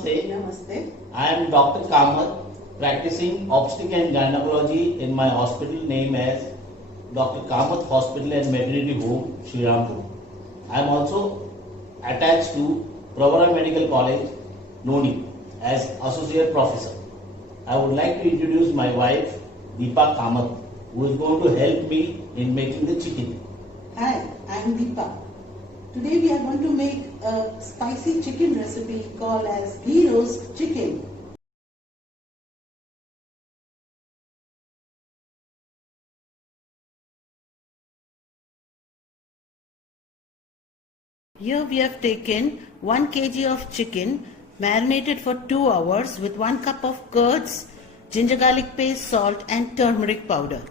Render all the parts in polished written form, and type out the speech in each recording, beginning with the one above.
Namaste. Namaste. I am Dr. Kamath, practicing obstetrics and gynecology in my hospital name as Dr. Kamath Hospital and Maternity Home, Srirampur. I am also attached to Pravara Medical College, Noni, as Associate Professor. I would like to introduce my wife, Deepa Kamath, who is going to help me in making the chicken. Hi, I am Deepa. Today we are going to make a spicy chicken recipe called as ghee roast chicken. Here we have taken 1 kg of chicken marinated for 2 hours with 1 cup of curds, ginger garlic paste, salt and turmeric powder.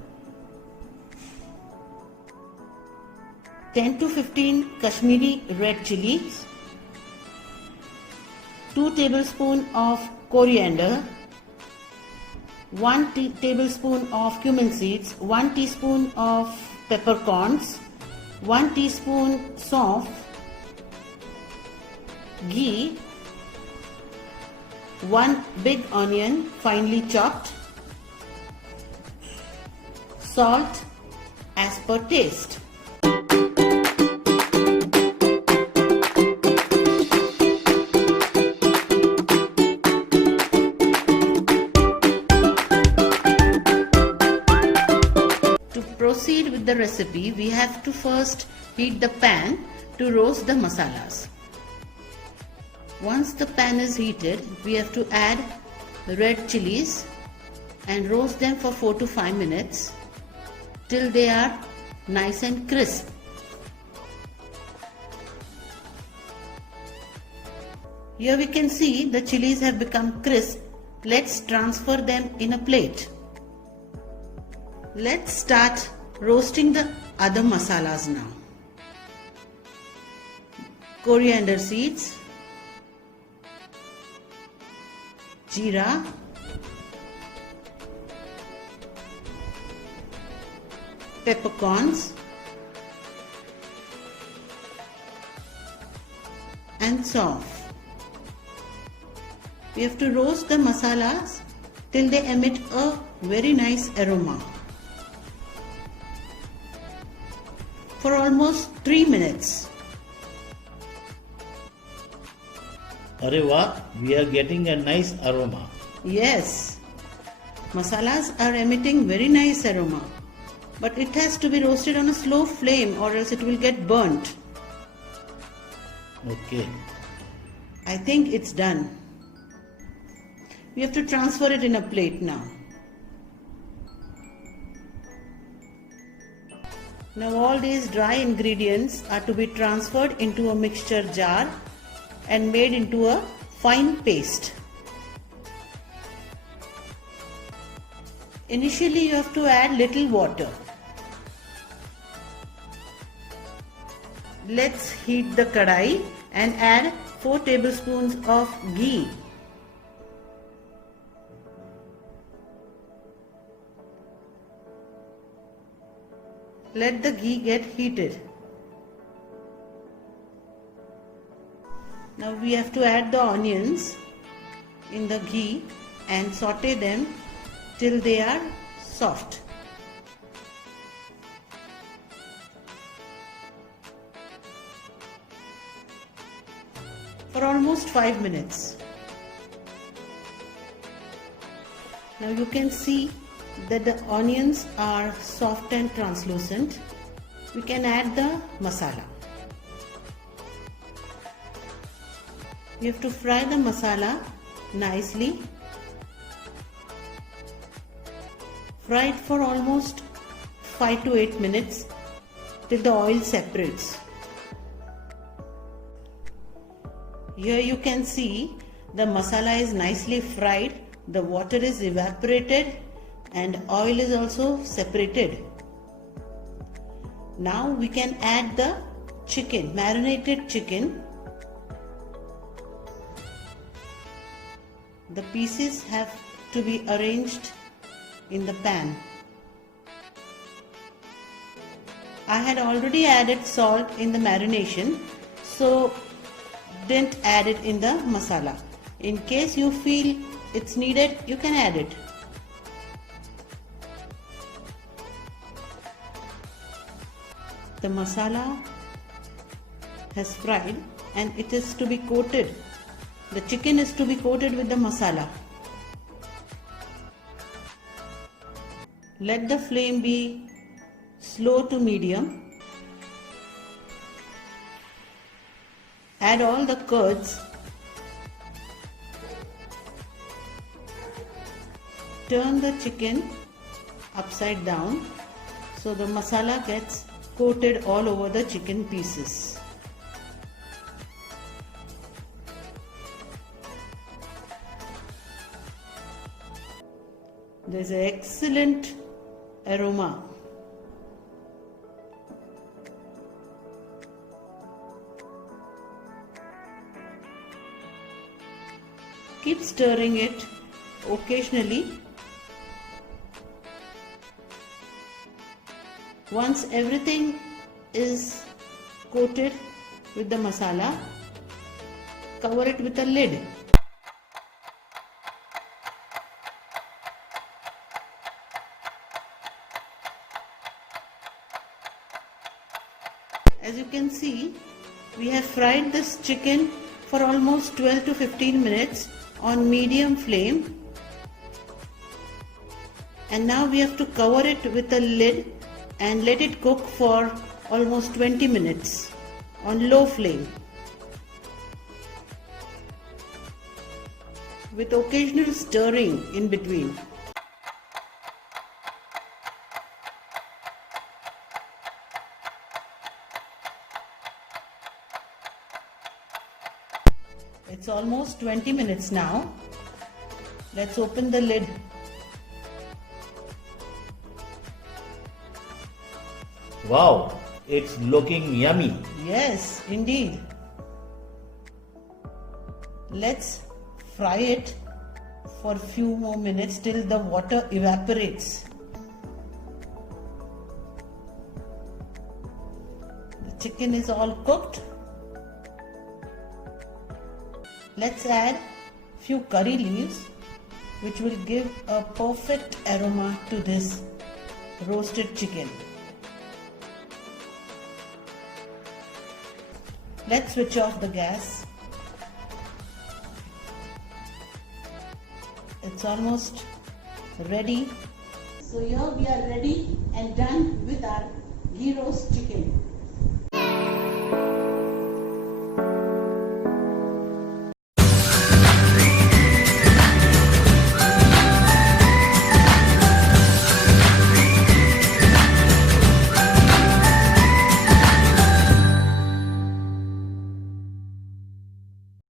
10 to 15 Kashmiri red chilies, 2 tablespoons of coriander, 1 tablespoon of cumin seeds, 1 teaspoon of peppercorns, 1 teaspoon saunf, ghee, 1 big onion finely chopped, salt as per taste. To proceed with the recipe, we have to first heat the pan to roast the masalas. Once the pan is heated, we have to add red chilies and roast them for 4 to 5 minutes till they are nice and crisp. Here we can see the chilies have become crisp. Let's transfer them in a plate. Let's start roasting the other masalas now. Coriander seeds, jeera, peppercorns and saunf. We have to roast the masalas till they emit a very nice aroma for almost 3 minutes. Arey wah, we are getting a nice aroma. Yes, masalas are emitting very nice aroma, but it has to be roasted on a slow flame or else it will get burnt. Okay. I think it's done. We have to transfer it in a plate now. Now all these dry ingredients are to be transferred into a mixture jar and made into a fine paste. Initially you have to add little water. Let's heat the kadai and add 4 tablespoons of ghee. Let the ghee get heated. Now we have to add the onions in the ghee and saute them till they are soft. For almost 5 minutes. Now you can see that the onions are soft and translucent. We can add the masala. You have to fry the masala nicely. Fry it for almost 5 to 8 minutes till the oil separates. Here you can see the masala is nicely fried, the water is evaporated and oil is also separated. Now we can add the chicken, marinated chicken. The pieces have to be arranged in the pan. I had already added salt in the marination, so didn't add it in the masala. In case you feel it's needed, you can add it. The masala has fried and it is to be coated. The chicken is to be coated with the masala. Let the flame be slow to medium. Add all the curds. Turn the chicken upside down so the masala gets coated all over the chicken pieces. There's an excellent aroma. Keep stirring it occasionally. Once everything is coated with the masala, cover it with a lid. As you can see, we have fried this chicken for almost 12 to 15 minutes on medium flame. And now we have to cover it with a lid and let it cook for almost 20 minutes on low flame with occasional stirring in between. It's almost 20 minutes now. Let's open the lid. Wow, it's looking yummy. Yes, indeed. Let's fry it for a few more minutes till the water evaporates. The chicken is all cooked. Let's add few curry leaves, which will give a perfect aroma to this roasted chicken. Let's switch off the gas. It's almost ready. So here we are ready and done with our ghee roast chicken.